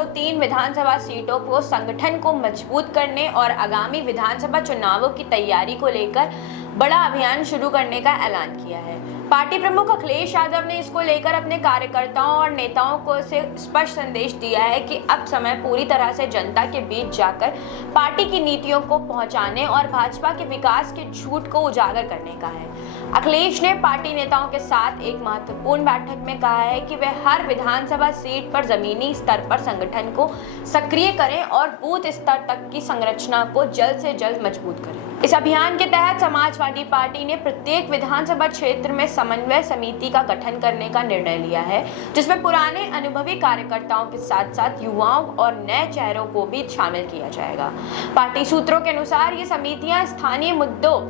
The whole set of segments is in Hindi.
403 विधानसभा सीटों को संगठन को मजबूत करने और आगामी विधानसभा चुनावों की तैयारी को लेकर बड़ा अभियान शुरू करने का ऐलान किया है। पार्टी प्रमुख अखिलेश यादव ने इसको लेकर अपने कार्यकर्ताओं और नेताओं को से स्पष्ट संदेश दिया है कि अब समय पूरी तरह से जनता के बीच जाकर पार्टी की नीतियों को पहुंचाने और भाजपा के विकास के झूठ को उजागर करने का है। अखिलेश ने पार्टी नेताओं के साथ एक महत्वपूर्ण बैठक में कहा है कि वे हर विधानसभा सीट पर जमीनी स्तर पर संगठन को सक्रिय करें और बूथ स्तर तक की संरचना को जल्द से जल्द मजबूत करें। इस अभियान के तहत समाजवादी पार्टी ने प्रत्येक विधानसभा क्षेत्र में समन्वय समिति का गठन करने का निर्णय लिया है, जिसमें पुराने अनुभवी कार्यकर्ताओं के साथ साथ युवाओं और नए चेहरों को भी शामिल किया जाएगा। पार्टी सूत्रों के अनुसार ये समितियां स्थानीय मुद्दों,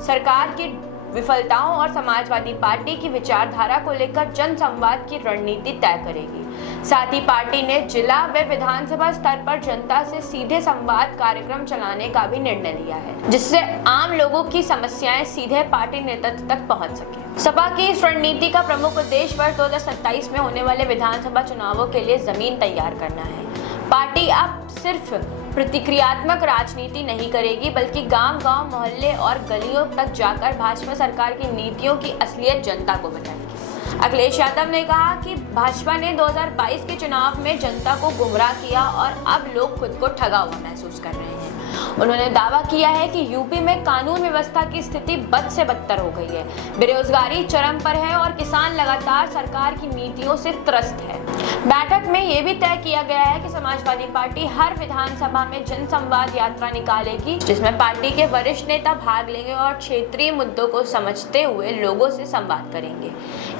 सरकार की विफलताओं और समाजवादी पार्टी की विचारधारा को लेकर जन संवाद की रणनीति तय करेगी। साथ ही पार्टी ने जिला व विधानसभा स्तर पर जनता से सीधे संवाद कार्यक्रम चलाने का भी निर्णय लिया है, जिससे आम लोगों की समस्याएं सीधे पार्टी नेतृत्व तक पहुंच सके। सपा की इस रणनीति का प्रमुख उद्देश्य वर्ष 2027 में होने वाले विधानसभा चुनावों के लिए जमीन तैयार करना है। पार्टी अब सिर्फ प्रतिक्रियात्मक राजनीति नहीं करेगी, बल्कि गांव-गांव, मोहल्ले और गलियों तक जाकर भाजपा सरकार की नीतियों की असलियत जनता को बताएगी। अखिलेश यादव ने कहा कि भाजपा ने 2022 के चुनाव में जनता को गुमराह किया और अब लोग खुद को ठगा हुआ महसूस कर रहे हैं। उन्होंने दावा किया है कि यूपी में कानून व्यवस्था की स्थिति बद से बदतर हो गई है, बेरोजगारी चरम पर है और किसान लगातार सरकार की नीतियों से त्रस्त है। बैठक में यह भी तय किया गया है कि समाजवादी पार्टी हर विधानसभा में जन संवाद यात्रा निकालेगी, जिसमें पार्टी के वरिष्ठ नेता भाग लेंगे और क्षेत्रीय मुद्दों को समझते हुए लोगों से संवाद करेंगे।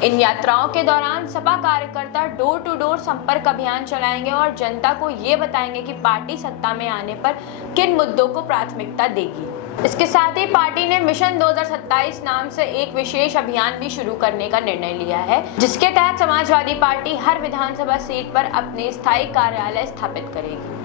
इन यात्राओं के दौरान सपा कार्यकर्ता डोर टू डोर संपर्क अभियान चलाएंगे और जनता को ये बताएंगे कि पार्टी सत्ता में आने पर किन मुद्दों को प्राथमिकता देगी। इसके साथ ही पार्टी ने मिशन 2027 नाम से एक विशेष अभियान भी शुरू करने का निर्णय लिया है, जिसके तहत समाजवादी पार्टी हर विधानसभा सीट पर अपने स्थायी कार्यालय स्थापित करेगी।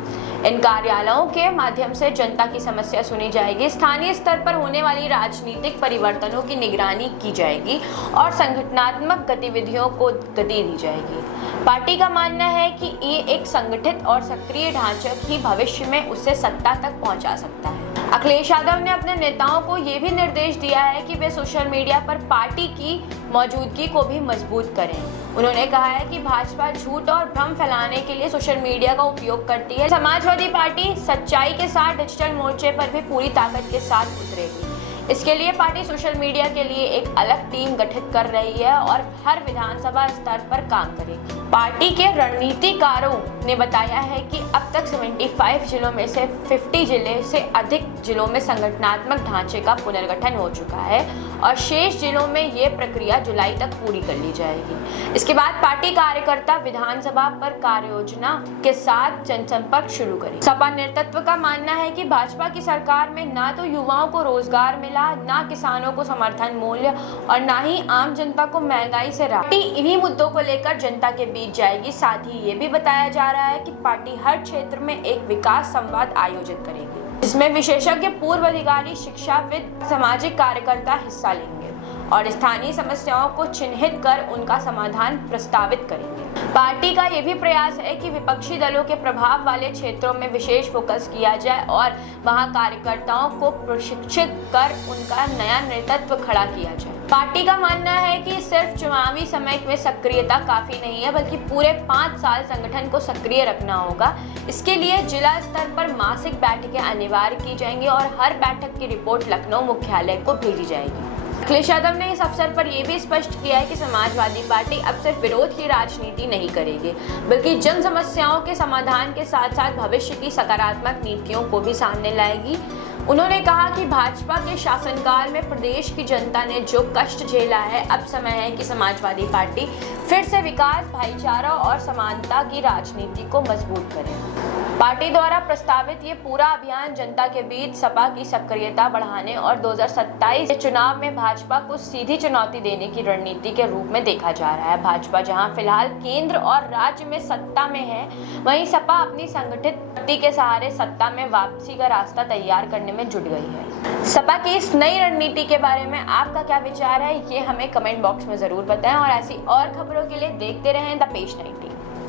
इन कार्यालयों के माध्यम से जनता की समस्या सुनी जाएगी, स्थानीय स्तर पर होने वाली राजनीतिक परिवर्तनों की निगरानी की जाएगी और संगठनात्मक गतिविधियों को गति दी जाएगी। पार्टी का मानना है कि ये एक संगठित और सक्रिय ढांचा ही भविष्य में उसे सत्ता तक पहुंचा सकता है। अखिलेश यादव ने अपने नेताओं को ये भी निर्देश दिया है कि वे सोशल मीडिया पर पार्टी की मौजूदगी को भी मजबूत करें। उन्होंने कहा है कि भाजपा झूठ और भ्रम फैलाने के लिए सोशल मीडिया का उपयोग करती है। समाजवादी पार्टी सच्चाई के साथ डिजिटल मोर्चे पर भी पूरी ताकत के साथ उतरेगी। इसके लिए पार्टी सोशल मीडिया के लिए एक अलग टीम गठित कर रही है और हर विधानसभा स्तर पर काम करेगी। पार्टी के रणनीतिकारों ने बताया है कि अब तक 75 जिलों में से 50 जिले से अधिक जिलों में संगठनात्मक ढांचे का पुनर्गठन हो चुका है और शेष जिलों में ये प्रक्रिया जुलाई तक पूरी कर ली जाएगी। इसके बाद पार्टी कार्यकर्ता विधानसभा पर कार्ययोजना के साथ जनसंपर्क शुरू करें। सपा नेतृत्व का मानना है कि भाजपा की सरकार में ना तो युवाओं को रोजगार मिला, ना किसानों को समर्थन मूल्य और ना ही आम जनता को महंगाई से राहत। पार्टी इन्हीं मुद्दों को लेकर जनता के बीच जाएगी। साथ ही ये भी बताया जा रहा है कि पार्टी हर क्षेत्र में एक विकास संवाद आयोजित करेगी, जिसमें विशेषज्ञ, पूर्व अधिकारी, शिक्षाविद, सामाजिक कार्यकर्ता हिस्सा लेंगे और स्थानीय समस्याओं को चिन्हित कर उनका समाधान प्रस्तावित करेंगे। पार्टी का यह भी प्रयास है कि विपक्षी दलों के प्रभाव वाले क्षेत्रों में विशेष फोकस किया जाए और वहां कार्यकर्ताओं को प्रशिक्षित कर उनका नया नेतृत्व खड़ा किया जाए। पार्टी का मानना है कि सिर्फ चुनावी समय में सक्रियता काफी नहीं है, बल्कि पूरे 5 साल संगठन को सक्रिय रखना होगा। इसके लिए जिला स्तर पर मासिक बैठकें अनिवार्य की जाएंगी और हर बैठक की रिपोर्ट लखनऊ मुख्यालय को भेजी जाएगी। अखिलेश यादव ने इस अवसर पर यह भी स्पष्ट किया है कि समाजवादी पार्टी अब सिर्फ विरोध की राजनीति नहीं करेगी, बल्कि जन समस्याओं के समाधान के साथ साथ भविष्य की सकारात्मक नीतियों को भी सामने लाएगी। उन्होंने कहा कि भाजपा के शासनकाल में प्रदेश की जनता ने जो कष्ट झेला है, अब समय है कि समाजवादी पार्टी फिर से विकास, भाईचारा और समानता की राजनीति को मजबूत करे। पार्टी द्वारा प्रस्तावित ये पूरा अभियान जनता के बीच सपा की सक्रियता बढ़ाने और 2027 के चुनाव में भाजपा को सीधी चुनौती देने की रणनीति के रूप में देखा जा रहा है। भाजपा जहां फिलहाल केंद्र और राज्य में सत्ता में है, वहीं सपा अपनी संगठित शक्ति के सहारे सत्ता में वापसी का रास्ता तैयार करने में जुट गई है। सपा की इस नई रणनीति के बारे में आपका क्या विचार है, ये हमें कमेंट बॉक्स में जरूर बताएं और ऐसी और खबरों के लिए देखते रहें द पेश 19।